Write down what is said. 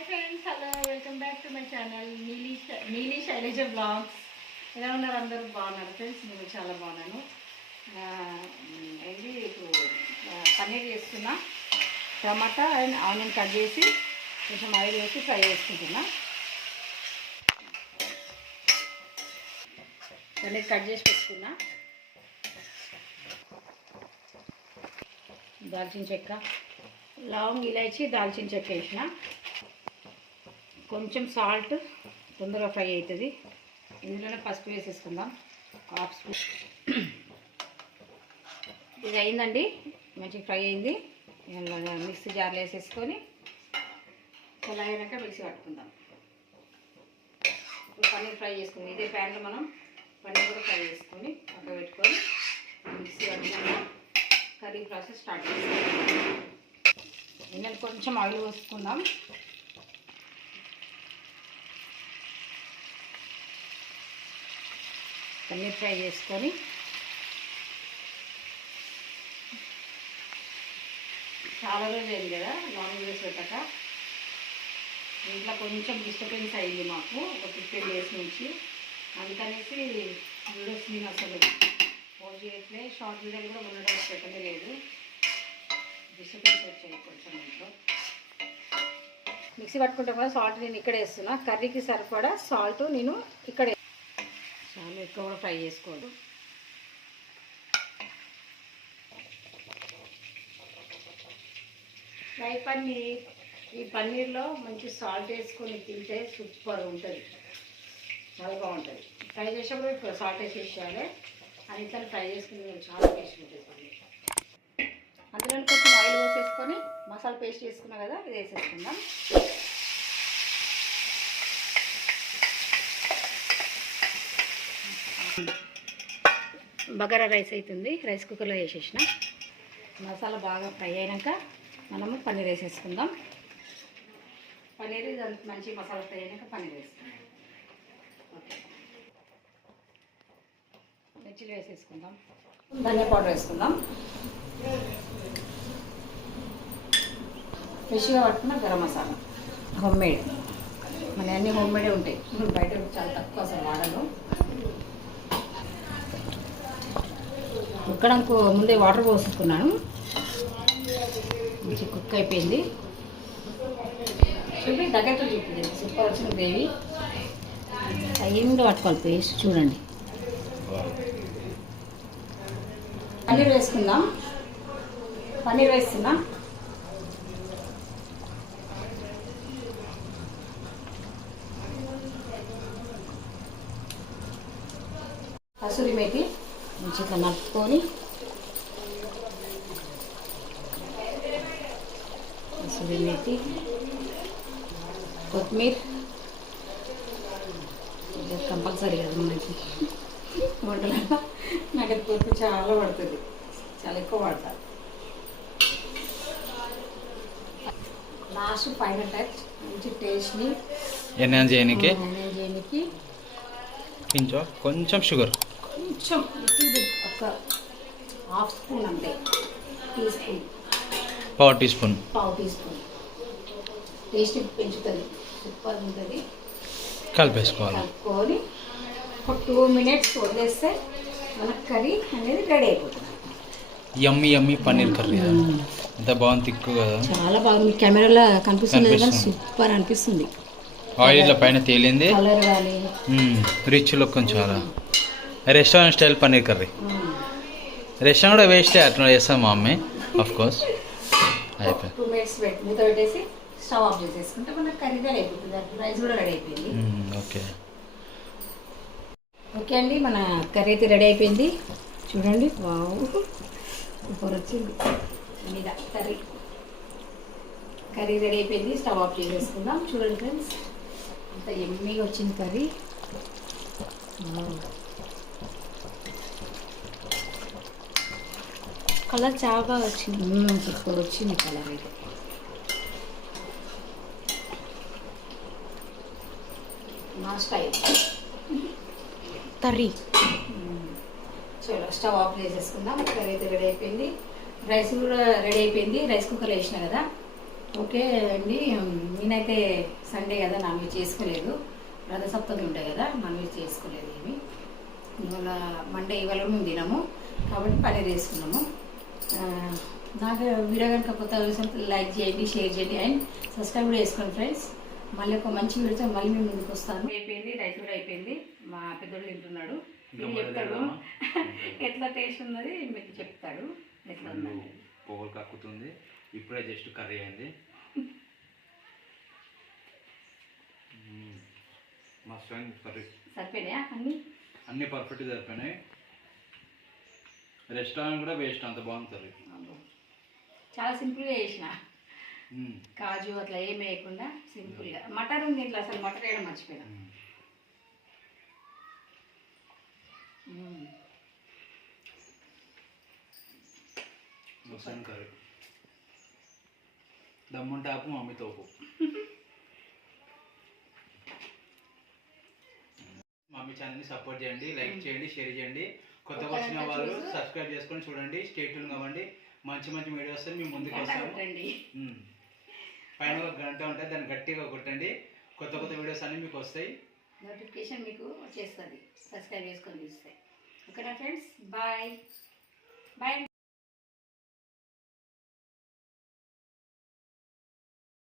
Hi friends, hello, welcome back to my channel నీలి Shailaja blogs. ఎలా ఉన్నారు? అందరూ బాగున్నారు ఫ్రెండ్స్. నేను చాలా బాగున్నాను. ఏంటి ఇప్పుడు పన్నీర్ చేస్తున్నా. టమాటా అండ్ ఆనియన్ కట్ చేసి కొంచెం ఆయిల్ వేసి ఫ్రై చేసుకుంటున్నా. పన్నీర్ కట్ చేసి పెట్టుకున్నా. దాల్చిన చెక్క, లవంగ్, ఇలాచి, దాల్చిన చెక్క వేసిన. కొంచెం సాల్ట్, తొందరగా ఫ్రై అవుతుంది. ఇందులోనే పసుపు వేసేసుకుందాం, హాఫ్ స్పూన్. ఇది అయిందండి, మంచిగా ఫ్రై అయింది. మిక్సీ జార్లో వేసేసుకొని చల్లారాక మిక్సీ పట్టుకుందాం. ఇప్పుడు పన్నీర్ ఫ్రై చేసుకుందాం. ఇదే ప్యాన్లో మనం పన్నీర్ కూడా ఫ్రై చేసుకొని పక్క పెట్టుకొని మిక్సీ పట్టుకుందాం. కర్రీ ప్రాసెస్ స్టార్ట్ చేస్తాం. ఇందులో కొంచెం ఆయిల్ పోసుకుందాం. పన్నీర్ ఫ్రై చేసుకొని చాలా రోజులు అయింది కదా నాన్ వెజ్ పెట్టక. ఇంట్లో కొంచెం డిస్టర్బెన్స్ అయింది మాకు ఒక 15 days నుంచి. అందుకనేసి వీడియోస్ నేను అసలు పోస్ట్ చేయట్లే. షార్ట్ వీడియోలు కూడా మొన్న రోజు పెట్టనే లేదు. డిస్టర్బెన్స్ వచ్చాయి కొంచెం. ఇంట్లో మిక్సీ పట్టుకుంటాం కదా, సాల్ట్ నేను ఇక్కడ వేస్తున్నా. కర్రీకి సరిపడా సాల్ట్ నేను ఇక్కడ చాలా ఎక్కువ కూడా ఫ్రై చేసుకోవద్దు. ఫ్రై పన్నీర్, ఈ పన్నీర్లో మంచి సాల్ట్ వేసుకొని తింటే సూపర్ ఉంటుంది, చాలా బాగుంటుంది. ఫ్రై చేసేప్పుడు ఇప్పుడు సాల్ట్ వేసేసేయాలి. అన్నిట్లో ఫ్రై చేసుకుని చాలా టేస్ట్ ఉంటుంది పన్నీర్. అందులో కొంచెం ఆయిల్ పోసేసుకొని మసాలా పేస్ట్ చేసుకున్నా కదా, ఇది వేసేసుకుందాం. బగారా రైస్ అవుతుంది, రైస్ కుక్కర్లో వేసేసిన. మసాలా బాగా ఫ్రై అయినాక మనము పన్నీర్ వేసేసుకుందాం. పన్నీర్ మంచి మసాలా ఫ్రై అయినాక పన్నీర్ వేసుకుందాం. ఓకే, మిర్చిలు వేసేసుకుందాం. ధనియా పౌడర్ వేసుకుందాం. ఫ్రెష్గా పట్టుకున్న గరం మసాలా, హోమ్మేడ్. మన అన్నీ హోమ్మేడే ఉంటాయి, బయట చాలా తక్కువ అసలు వాడను. ఉక్కడానికి ముందే వాటర్ పోసుకున్నాను. మంచి కుక్ అయిపోయింది. చూపి దగ్గరతో చూపింది, సూపర్ వచ్చిన గ్రేవీ. అయ్యిందో పట్టుకోవాలి పేస్ట్ చూడండి. పన్నీర్ వేసుకుందాం. పన్నీర్ వేస్తున్నా. కసూరి మేతి మంచిగా నలుపుకొని, కసూరి మేతి, కొత్తిమీర కంపల్సరీ కదా మనకి వంటలలో. నాకు అది కొత్తిమీర చాలా పడుతుంది, చాలా ఎక్కువ పడతారు. లాస్ట్ ఫైనల్ టచ్, మంచి టేస్ట్ని ఎన్హాన్స్ చేయడానికి కొంచెం షుగర్, కొంచెం ఒక హాఫ్ స్పూన్ అంతే, పావు టీ స్పూన్ టేస్ట్ పెంచుతుంది, సూపర్ ఉంటుంది. కలుపుకొని ఒక 2 minutes వదిలేస్తే మన కర్రీ అనేది రెడీ అయిపోతుంది. యమ్మీ పన్నీర్ కర్రీ ఎంత బాగుంది, తిక్కు కదా, చాలా బాగుంది. కెమెరాలో కనిపిస్తుంది కదా, సూపర్ అనిపిస్తుంది. ఆయిల్ పైన తేలింది, కలర్ కానీ రిచ్ లుక్ చాలా. Restaurant style paneer curry. Restaurant కూడా వేస్టే, అట్లా చేస్తాం మా అమ్మాయి ఆఫ్ కోర్స్. అయిపోయింది. 2 minutes మూత పెట్టేసి స్టవ్ ఆఫ్ చేసేసుకుంటే మన కర్రీ రెడీ అయిపోతుంది. రైస్ కూడా రెడీ అయిపోయింది. ఓకే ఓకే అండి, మన కర్రీ అయితే రెడీ అయిపోయింది. చూడండి, వావ్ సూపర్ వచ్చింది. మీద కర్రీ రెడీ అయిపోయింది. స్టవ్ ఆఫ్ చేసేసుకుందాం. చూడండి ఫ్రెండ్స్, అంత ఎమ్మీగా వచ్చింది కర్రీ. కలర్ చాలా బాగా వచ్చింది, సూపర్ వచ్చింది కలర్ అయితే. నా స్టైల్ కర్రీ. చలో స్టవ్ ఆఫ్ చేసేసుకుందాం. కర్రీ అయితే రెడీ అయిపోయింది. రైస్ కూడా రెడీ అయిపోయింది. రైస్ కుక్కర్లో వేసిన కదా, ఓకే అండి, నేనైతే సండే కదా నాన్ వెజ్ చేసుకోలేదు. రథసప్తమి ఉంటాయి కదా, నాన్ వెజ్ చేసుకోలేదు ఏమి. ఇవాళ మండే, ఇవాళ మేము తినము కాబట్టి పన్నీర్ వేసుకున్నాము. నాకు వీడియో కనుక కొత్త లైక్ చేయండి, షేర్ చేయండి అండ్ సబ్స్క్రైబ్ కూడా చేసుకోండి ఫ్రెండ్స్. మళ్ళీ ఒక మంచి వీడియోతో మళ్ళీ మేము ముందుకు వస్తాను. అయిపోయింది, రైస్ కూడా అయిపోయింది. మా పెద్దోడు తింటున్నాడు, చెప్తాడు ఎట్లా టేస్ట్ ఉన్నది మీకు చెప్తాడు. ఎట్లా పొగలు కక్కుతుంది, ఇప్పుడే జస్ట్ కర్రీ అయింది. మస్తు అయింది కర్రీ. సరిపోయినాయా అన్నీ పర్ఫెక్ట్గా సరిపోయినాయి. రెస్టారెంట్ కూడా వేస్ట్, అంత బాగుంది కర్రీ. చాలా సింపుల్గా చేసిన, కాజు అట్లా ఏమి వేయకుండా సింపుల్గా. మటన్ ఉంది ఇట్లా, అసలు మటన్ వేయడం మర్చిపోయినా. మస్తు కర్రీ. దమ్ముంటే ఆపు, మమ్మీ తోపు. మమ్మీ ఛానల్ని సపోర్ట్ చేయండి, లైక్ చేయండి, షేర్ చేయండి. కొత్తగా వచ్చిన వాళ్ళు సబ్స్క్రైబ్ చేసుకొని చూడండి. స్టే ట్యూన్ కావండి, మంచి మంచి వీడియోస్ మీ ముందుకు వస్తాము. పైన ఒక గంట ఉంటుంది, దాన్ని గట్టిగా కొట్టండి. కొత్త కొత్త వీడియోస్ అన్నీ మీకు వస్తాయి, నోటిఫికేషన్ మీకు వచ్చేస్తుంది. సబ్స్క్రైబ్ చేసుకొని చూస్తే. ఓకేనా ఫ్రెండ్స్, బాయ్ బాయ్.